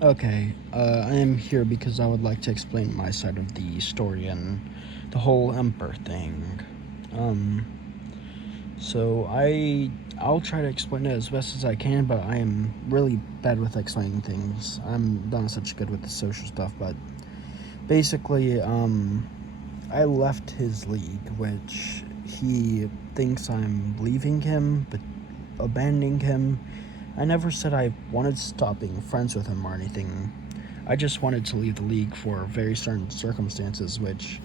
Okay, I am here because I would like to explain my side of the story and the whole Emperor thing. Um, so I'll try to explain it as best as I can, but I am really bad with explaining things. I'm not such good with the social stuff, but basically, I left his league, which he thinks I'm leaving him, but abandoning him. I never said I wanted to stop being friends with him or anything. I just wanted to leave the league for very certain circumstances, which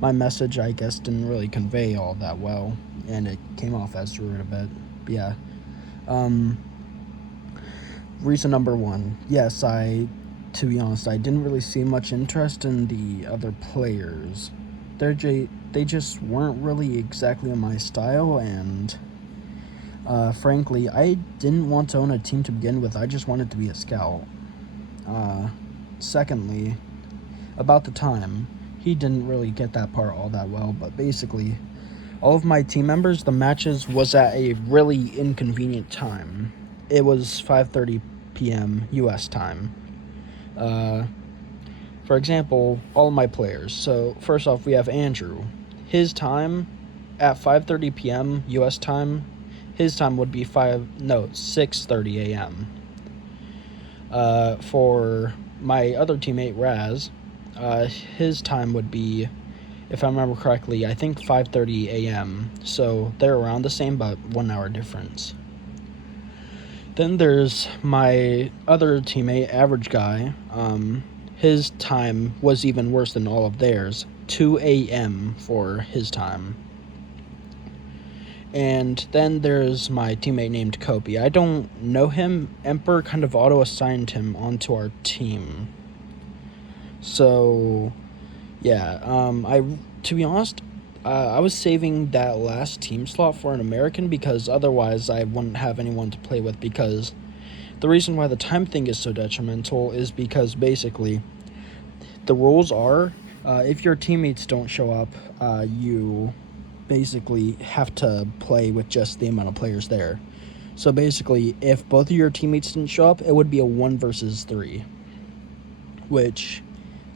my message, I guess, didn't really convey all that well, and it came off as rude a bit. But yeah. Um, Reason number one. Yes, to be honest, I didn't really see much interest in the other players. They just weren't really exactly in my style, and frankly, I didn't want to own a team to begin with. I just wanted to be a scout. Uh, Secondly, about the time, he didn't really get that part all that well, but basically, all of my team members, the matches was at a really inconvenient time. It was 5:30 p.m. U.S. time. Uh, for example, all of my players. So first off, we have Andrew. His time at 5:30 p.m. U.S. time. His time would be 6:30 a.m. For my other teammate Raz, his time would be, if I remember correctly, I think 5:30 a.m. So they're around the same, but 1 hour difference. Then there's my other teammate, Average Guy. His time was even worse than all of theirs, 2 a.m. for his time. And then there's my teammate named Kobe. I don't know him. Emperor kind of auto-assigned him onto our team. So, yeah. To be honest, I was saving that last team slot for an American because otherwise I wouldn't have anyone to play with. Because the reason why the time thing is so detrimental is because basically the rules are, if your teammates don't show up, you basically have to play with just the amount of players there. So basically, if both of your teammates didn't show up, it would be a 1 versus 3, which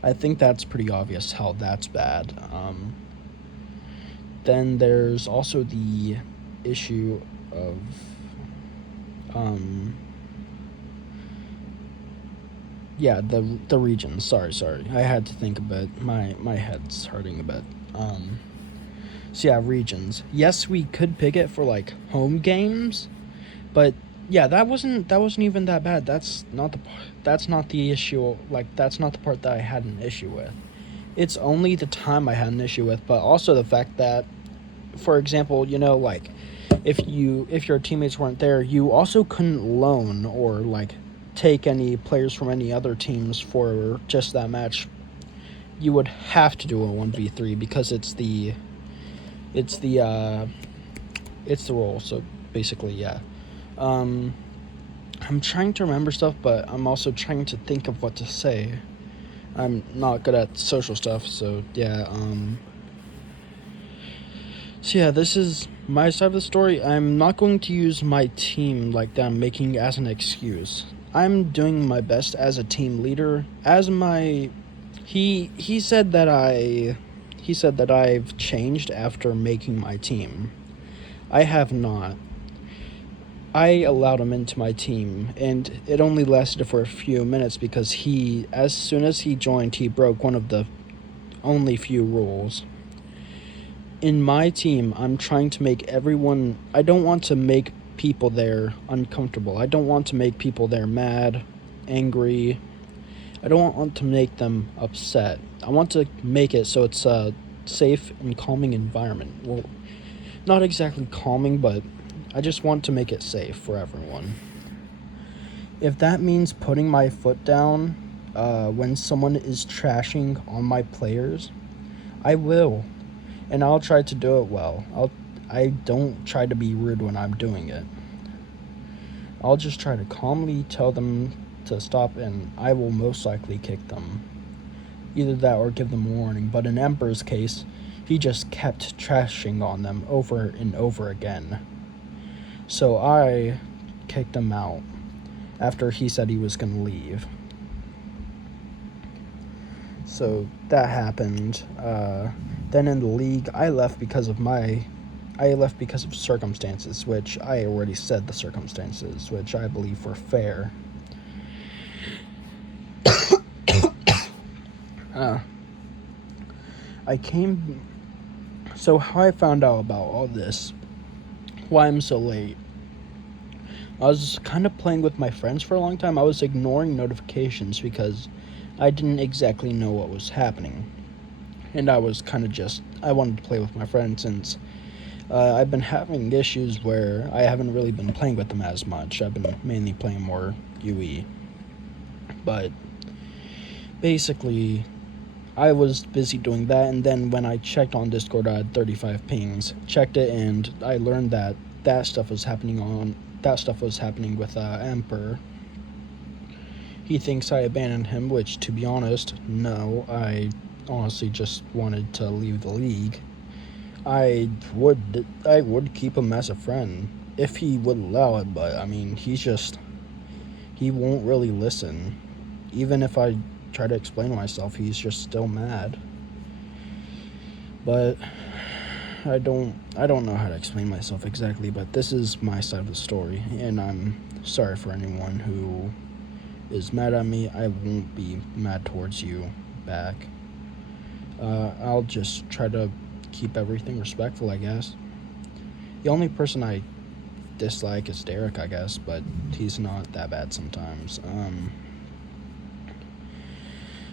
I think that's pretty obvious how that's bad. Then there's also the issue of um, yeah, the regions. Sorry, I had to think a bit. My head's hurting a bit. So yeah, regions. Yes, we could pick it for like home games, but yeah, that wasn't even that bad. That's not the issue. Like that's not the part that I had an issue with. It's only the time I had an issue with, but also the fact that, for example, like if your teammates weren't there, you also couldn't loan or like take any players from any other teams for just that match. You would have to do a 1v3 because it's the uh, it's the role. So basically, yeah. Um, I'm trying to remember stuff, but I'm also trying to think of what to say. I'm not good at social stuff, so yeah. So yeah, this is my side of the story. I'm not going to use my team like that I'm making as an excuse. I'm doing my best as a team leader. As my he said that I've changed after making my team. I have not. I allowed him into my team, and it only lasted for a few minutes because as soon as he joined, he broke one of the only few rules. In my team, I'm trying to make everyone. I don't want to make people there uncomfortable. I don't want to make people there mad, angry. I don't want to make them upset. I want to make it so it's a safe and calming environment. Well, not exactly calming, but I just want to make it safe for everyone. If that means putting my foot down when someone is trashing on my players, I will, and I'll try to do it well. I don't try to be rude when I'm doing it. I'll just try to calmly tell them to stop, and I will most likely kick them. Either that or give them a warning. But in Emperor's case, he just kept trashing on them over and over again. So I kicked him out after he said he was going to leave. So that happened. Then in the league, I left because of circumstances, which I already said the circumstances, which I believe were fair. I came. So, how I found out about all this, why I'm so late. I was kind of playing with my friends for a long time. I was ignoring notifications because I didn't exactly know what was happening. And I was kind of I wanted to play with my friends since I've been having issues where I haven't really been playing with them as much. I've been mainly playing more UE. But basically, I was busy doing that, and then when I checked on Discord, I had 35 pings. Checked it, and I learned that stuff was happening with Emperor. He thinks I abandoned him, which, to be honest, no. I honestly just wanted to leave the league. I would keep him as a friend if he would allow it, but I mean, he won't really listen. Even if I try to explain myself, he's just still mad. But I don't know how to explain myself exactly, but this is my side of the story, and I'm sorry for anyone who is mad at me. I won't be mad towards you back. I'll just try to keep everything respectful, I guess. The only person I dislike is Derek, I guess, but he's not that bad sometimes.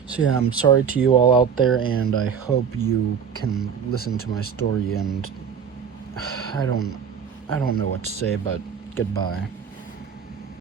So yeah, I'm sorry to you all out there, and I hope you can listen to my story, and I don't know what to say, but goodbye.